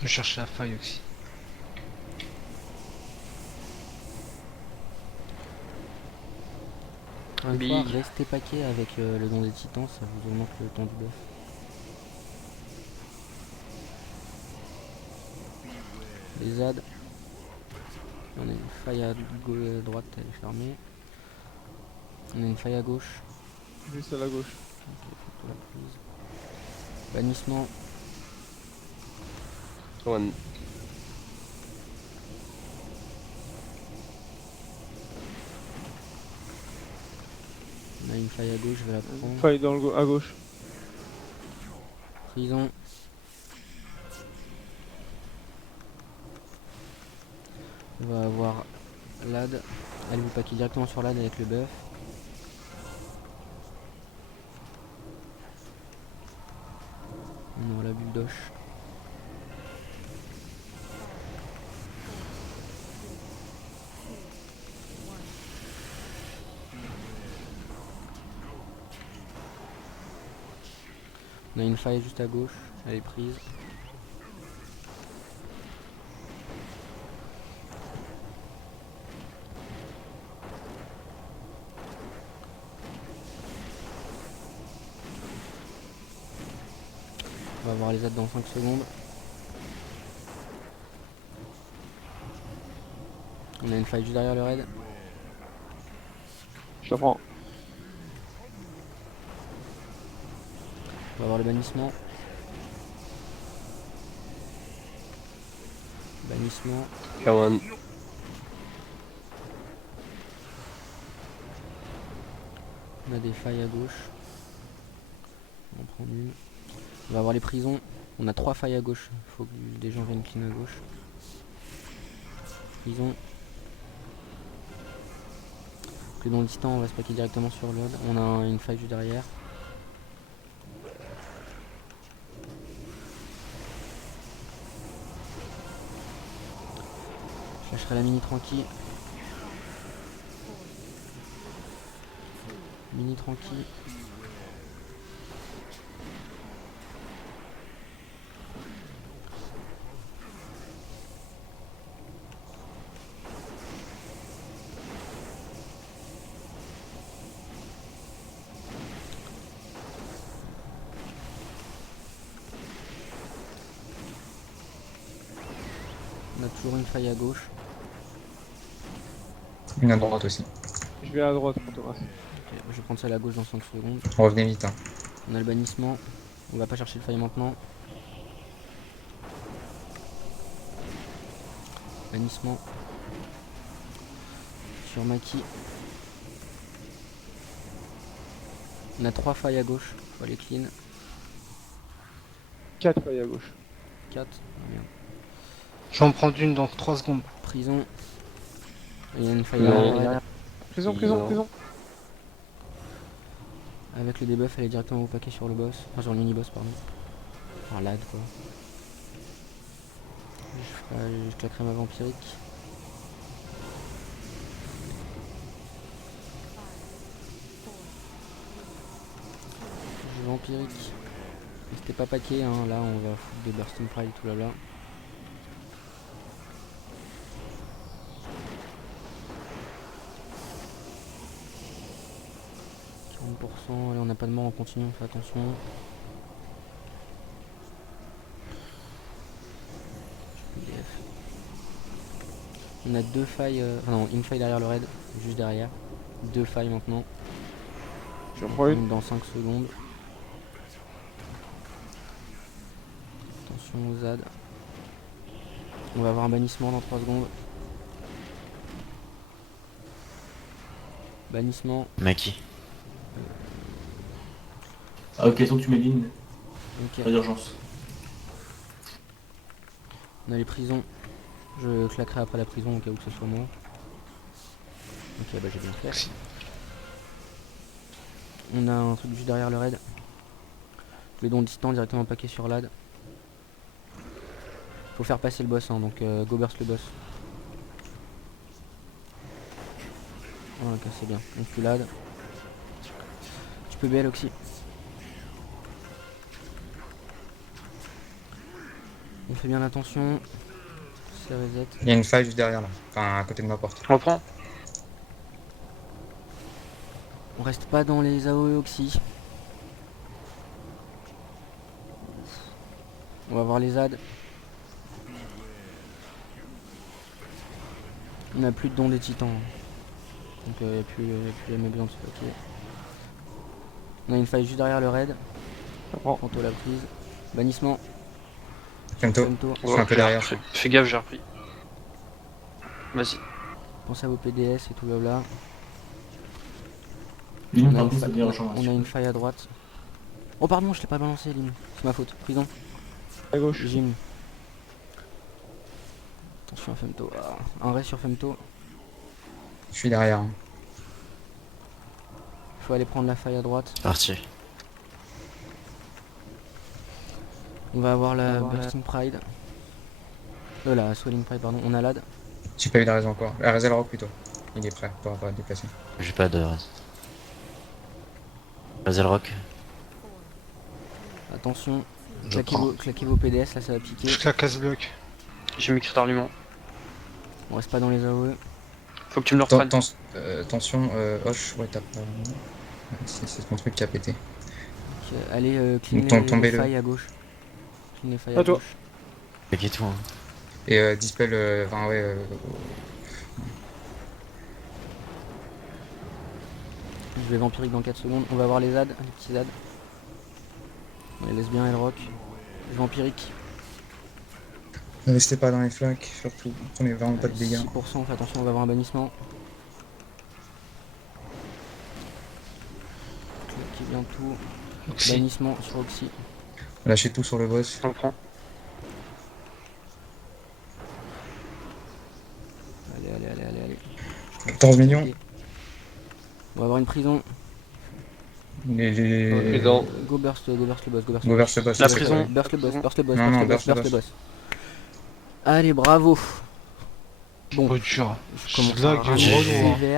Je cherche la faille aussi. Encore une fois, Big. restez paquet avec le don des titans, ça vous augmente le temps du buff. Les ZAD. On a une faille à droite, elle est fermée. On a une faille à gauche. Juste à la gauche. De la prise. Bannissement. One. On a une faille à gauche, je vais la Une prendre. faille dans le à gauche. Prison. On va avoir l'AD. Elle vous paquet directement sur l'AD avec le buff. On aura la bulle d'oche. On a une faille juste à gauche, elle est prise. On va avoir les ZAD dans 5 secondes. On a une faille juste derrière le raid. Je la prends. On va avoir le bannissement. Bannissement. K1. On a des failles à gauche. On va en prendre une. On va avoir les prisons. On a 3 failles à gauche. Il faut que des gens viennent clean à gauche. Prison. Que dans le distant, on va se paquer directement sur l'ode. On a une faille juste derrière. Je lâcherai la mini tranquille. Mini tranquille. On a toujours une faille à gauche. Une à droite aussi. Je vais à droite pour Thomas. Ok, je vais prendre celle à gauche dans 5 secondes. Revenez vite. Hein. On a le bannissement. On va pas chercher le faille maintenant. Bannissement. Sur Maki. On a 3 failles à gauche. Faut aller clean. 4 failles à gauche. 4. Bien. Je vais en prendre une dans 3 secondes. Prison. Il y a une faille Non. derrière. Prison, Non. prison, prison. Avec le debuff, elle est directement au paquet sur le boss. Enfin, sur le mini-boss, pardon. Enfin, l'AD quoi. Je claquerai ma vampirique. Je vampirique. C'était pas paquet, hein. Là on va foutre des bursting pride tout là là. Allez, on n'a pas de mort, on continue, on fait attention. On a 2 failles, non, une faille derrière le raid, juste derrière. 2 failles maintenant. J'en prends une. Dans 5 secondes. Attention aux ZAD. On va avoir un bannissement dans 3 secondes. Bannissement. Maki. À l'occasion, tu m'élimines, Ok. pas d'urgence. On a les prisons. Je claquerai après la prison au cas où que ce soit moi. Ok, bah j'ai bien fait. Merci. On a un truc juste derrière le raid. Les dons distants directement paquet sur l'AD. Faut faire passer le boss, hein, donc go burst le boss. Voilà, ok, c'est bien. Enculade. Tu peux BL Oxy. On fait bien attention. C'est reset. Il y a une faille juste derrière là, enfin à côté de ma porte. On reprend. On reste pas dans les AOE Oxy. On va voir les ZAD. On a plus de dons des titans. Donc il n'y a plus les mecs besoin de se papier. On a une faille juste derrière le raid. Reprends. Panto la prise. Bannissement. Femto, Femto. je suis un peu derrière. Fais gaffe, j'ai repris. Vas-y. Pensez à vos PDS et tout là. Lynn, On a par une contre, ça fa- devient rejoint. on a une faille à droite. Oh pardon, je l'ai pas balancé, Lynn. C'est ma faute. Prison. À gauche. Jim. Attention à Femto. Ah, un reste sur Femto. Je suis derrière. Faut aller prendre la faille à droite. Parti. On va avoir la Bursting Pride. La Swelling Pride, pardon. On a l'AD. J'ai pas eu de raison encore. Razel Rock plutôt. Il est prêt pour être déplacé. J'ai pas de res. Vas-y le rock. Attention. Je prends. Claquez vos PDS, là ça va piquer. Juste la case bloc. J'ai mis cri d'argument. On reste pas dans les AOE. Faut que tu me le reprennes. Tension, Hoche, ouais t'as pas... C'est ton truc qui a pété. Donc, allez clean les Tombez-le. failles à gauche. Clean les failles À à toi. gauche. Fais tout. Hein. Et Dispel, enfin ouais... Je vais vampirique dans 4 secondes. On va voir les ZAD, les petits ZAD. On les laisse bien et le rock. Vampirique. Ne restez pas dans les flaques, surtout. Prenez vraiment pas de dégâts. 6%, fais attention, on va avoir un bannissement. Qui vient tout. Oxy. Bannissement sur Oxy. Lâchez tout sur le boss. On reprend. Allez. 14 millions. On va avoir une prison. Les... Prudent. Go burst le boss, go burst le boss. Go vers ce boss. La c'est prison. vrai. Burst le boss, burst le boss, Non, burst non, le boss, burst le burst le boss. boss. Allez, bravo. Bon, Oh dur. je commence Je lag à du ramener gros les lourd, hein. verts.